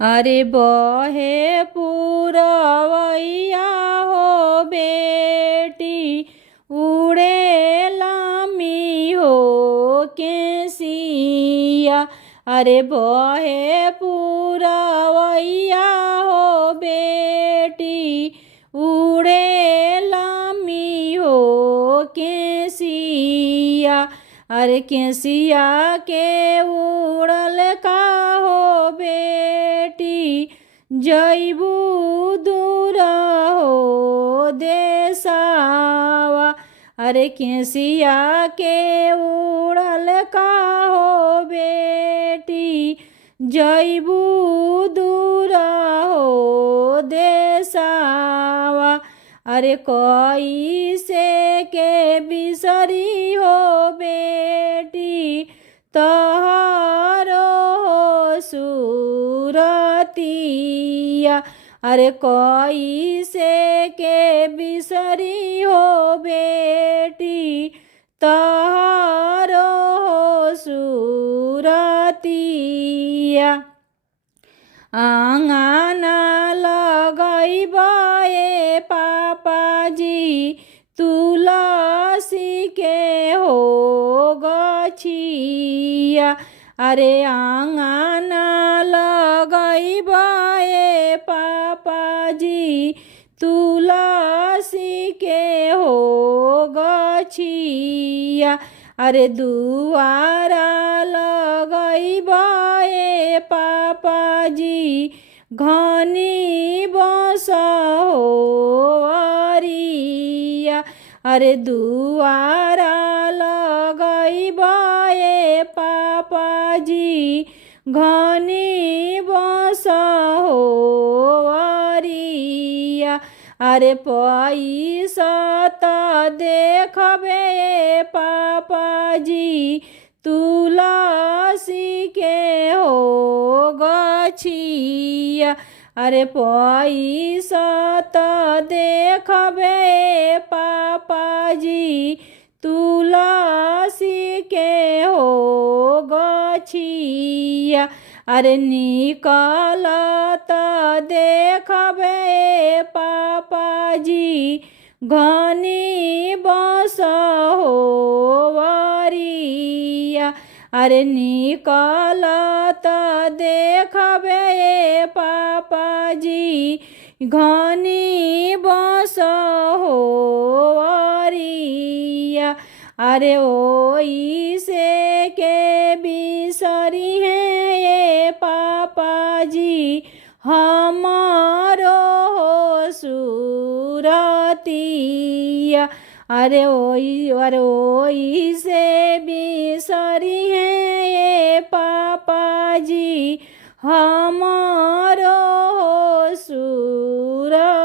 अरे बहे पुरवैया हो बेटी, उड़े लामी हो केसिया। अरे बहे पुरवैया हो बेटी, उड़े लामी हो केसिया। अरे केसिया के उड़ल का हो बेटी, जैबू दूर हो देसावा। अरे केसिया के उड़ल का हो बेटी, जैबू दूर हो देसावा। अरे कोई से के बिसरी हो बेटी, तोहरो हो सूरतिया। अरे कोई से के बिसरी हो बेटी, तोहरो हो सूरतिया। आंगना लगैबे पापाजी, तुलसी के हो गछिया। अरे आंगना लगैबे पापाजी, तुलसी के हो गछिया। अरे दुआरा लगैबे पापाजी, घनी बस हो अरिया। अरे दुआरा लगैबे पापाजी, घनी बस हो अरिया। अरे पैसा त देखबे पापाजी, तुलसी के हो गछिया। अरे पैसा त देखबे पापाजी, तुलसी के हो गछिया। अरे निकलत देखबे पापाजी, घनी बस हो अरिया। अरे निकलत देखबे पापाजी, घनी बस हो अरिया। अरे ओई से के बिसरी है ये पापाजी, हमारो हो सूरतिया। अरे ओई से बिसरी है ये पापाजी, हमारो हो सूरतिया।